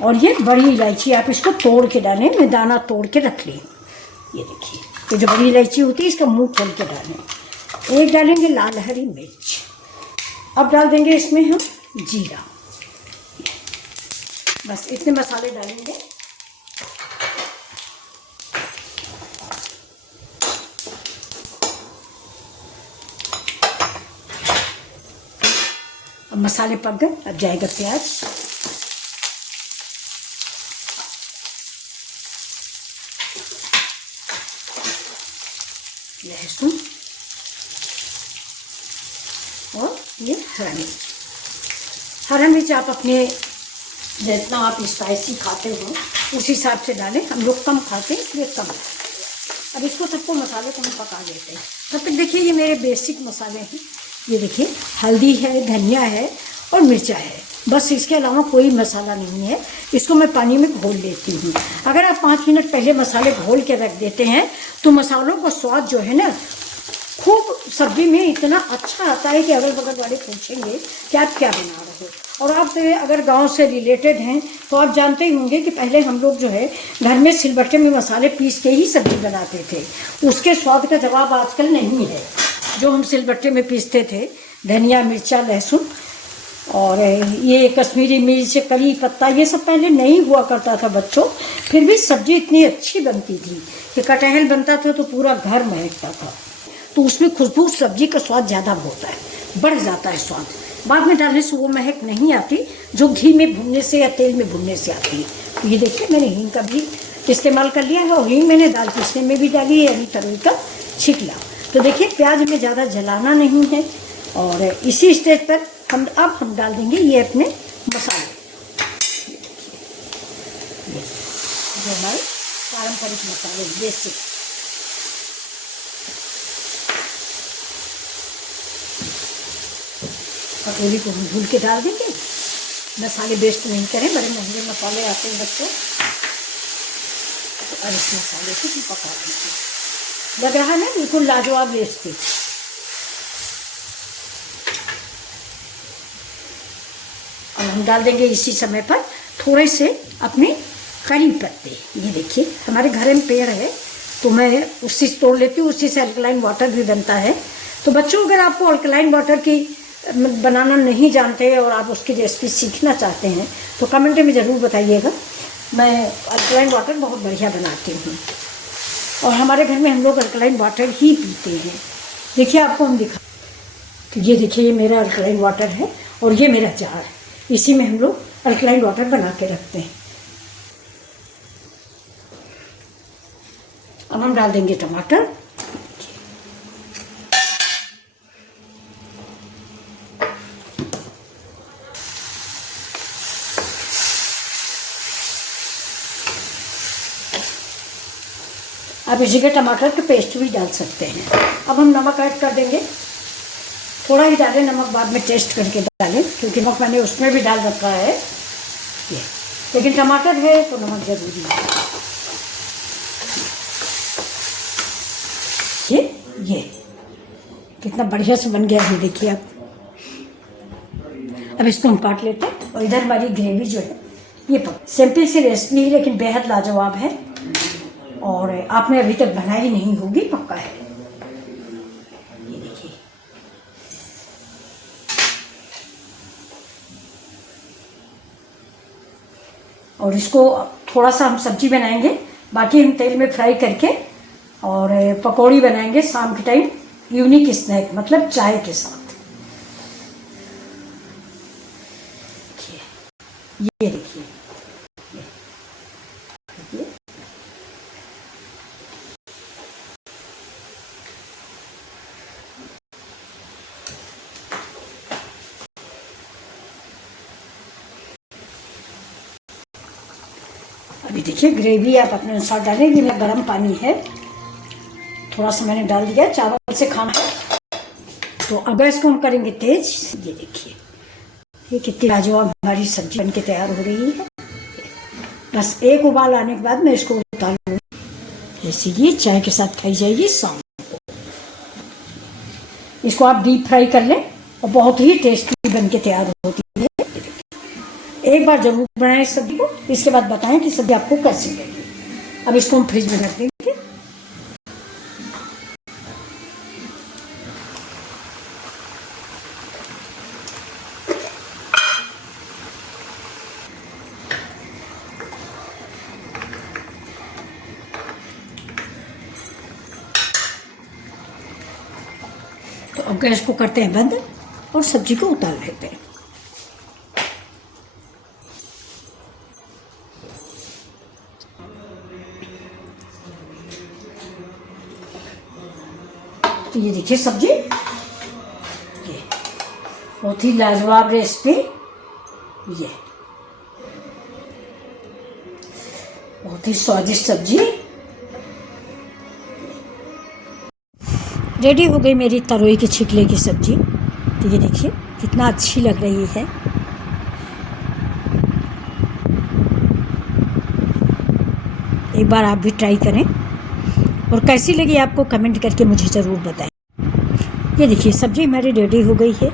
और ये बड़ी इलायची, आप इसको तोड़ के डालें, मैं दाना तोड़ के रख ली। ये देखिए, तो जो बड़ी इलायची होती है इसका मुंह खोल के डालें। एक डालेंगे लाल हरी मिर्च। अब डाल देंगे इसमें हम जीरा। बस इतने मसाले डालेंगे। अब मसाले पक गए, अब जाएगा प्याज। लहसुन और ये हरा मिर्च। हरा मिर्च आप अपने जितना आप स्पाइसी खाते हो उस हिसाब से डालें। हम लोग कम खाते हैं इसलिए कम। अब इसको सबको मसाले को हम पका लेते हैं। तब तक देखिए ये मेरे बेसिक मसाले हैं। ये देखिए हल्दी है, धनिया है और मिर्चा है, बस इसके अलावा कोई मसाला नहीं है। इसको मैं पानी में घोल लेती हूँ। अगर आप 5 मिनट पहले मसाले घोल के रख देते हैं तो मसालों का स्वाद जो है ना खूब सब्जी में इतना अच्छा आता है कि अगल बगल वाले पूछेंगे कि आप क्या बना रहे हो। और आप अगर गांव से रिलेटेड हैं तो आप जानते ही होंगे कि पहले हम लोग जो है घर में सिलबट्टे में मसाले पीस के ही सब्जी बनाते थे। उसके स्वाद का जवाब आजकल नहीं है जो हम सिलबट्टे में पीसते थे। धनिया, मिर्चा, लहसुन और ये कश्मीरी मिर्च, करी पत्ता, ये सब पहले नहीं हुआ करता था बच्चों, फिर भी सब्जी इतनी अच्छी बनती थी कि कटहल बनता था तो पूरा घर महकता था। तो उसमें खुशबू, सब्जी का स्वाद ज़्यादा होता है, बढ़ जाता है स्वाद। बाद में डालने से वो महक नहीं आती जो घी में भुनने से या तेल में भुनने से आती है। तो ये देखिए मैंने हींग का भी इस्तेमाल कर लिया है और हींग मैंने दाल पीसने में भी डाली है, अभी तरोई का छिकला। तो देखिए प्याज में ज़्यादा जलाना नहीं है। और इसी स्टेज पर हम डाल देंगे ये अपने मसाले, जो हमारे पारंपरिक मसाले बेसिक। कटोरी को हम धुल के डाल देंगे। मसाले वेस्ट नहीं करें, बड़े महंगे मसाले आते हैं बच्चों। और इस मसाले से भी पका देंगे। लग रहा है ना बिल्कुल लाजवाब रेसिपी। और हम डाल देंगे इसी समय पर थोड़े से अपने करी पत्ते। ये देखिए हमारे घर में पेड़ है तो मैं उससे तोड़ लेती हूँ, उसी से अल्कलाइन वाटर भी बनता है। तो बच्चों अगर आपको अल्कलाइन वाटर की बनाना नहीं जानते और आप उसकी रेसिपी सीखना चाहते हैं तो कमेंट में ज़रूर बताइएगा। मैं अल्कलाइन वाटर बहुत बढ़िया बनाती हूँ और हमारे घर में हम लोग अल्कलाइन वाटर ही पीते हैं। देखिए आपको हम दिखा, तो ये देखिए ये मेरा अल्कलाइन वाटर है और ये मेरा जार है, इसी में हम लोग अल्कलाइन वाटर बना के रखते हैं। अब हम डाल देंगे टमाटर। आप इसी के टमाटर के पेस्ट भी डाल सकते हैं। अब हम नमक ऐड कर देंगे, थोड़ा ही डालें नमक, बाद में टेस्ट करके डालें क्योंकि नमक मैंने उसमें भी डाल रखा है ये, लेकिन टमाटर है तो नमक जरूरी है। ये कितना बढ़िया से बन गया है, देखिए आप। अब इसको हम काट लेते हैं और इधर हमारी ग्रेवी जो है ये सिंपल सी रेसिपी है लेकिन बेहद लाजवाब है और आपने अभी तक बनाई नहीं होगी, पक्का है। ये देखिए और इसको थोड़ा सा हम सब्जी बनाएंगे, बाकी हम तेल में फ्राई करके और पकौड़ी बनाएंगे शाम के टाइम, यूनिक स्नैक मतलब चाय के साथ। ये देखिए अभी देखिए ग्रेवी आप अपने अनुसार डालेंगे। मेरा गर्म पानी है, थोड़ा सा मैंने डाल दिया, चावल से खाना है तो अब इसको हम करेंगे तेज। ये देखिए ये कितनी लाजवाब हमारी सब्जी बनके तैयार हो रही है। बस एक उबाल आने के बाद मैं इसको उतार लूँगी। ऐसे ये चाय के साथ खाई जाएगी शाम को। इसको आप डीप फ्राई कर लें और बहुत ही टेस्टी बनके तैयार होती है। एक बार जरूर बनाएं इस सब्जी को, इसके बाद बताएं कि सब्जी आपको कैसी लगी। अब इसको हम फ्रिज में रख देंगे। तो अब गैस को करते हैं बंद और सब्जी को उतार लेते हैं। तो ये देखिए सब्जी, ये बहुत ही लाजवाब रेसिपी, ये बहुत ही स्वादिष्ट सब्जी रेडी हो गई मेरी तरोई के छिकले की सब्जी। तो ये देखिए कितना अच्छी लग रही है। एक बार आप भी ट्राई करें और कैसी लगी आपको कमेंट करके मुझे ज़रूर बताएं। ये देखिए सब्जी हमारी रेडी हो गई है।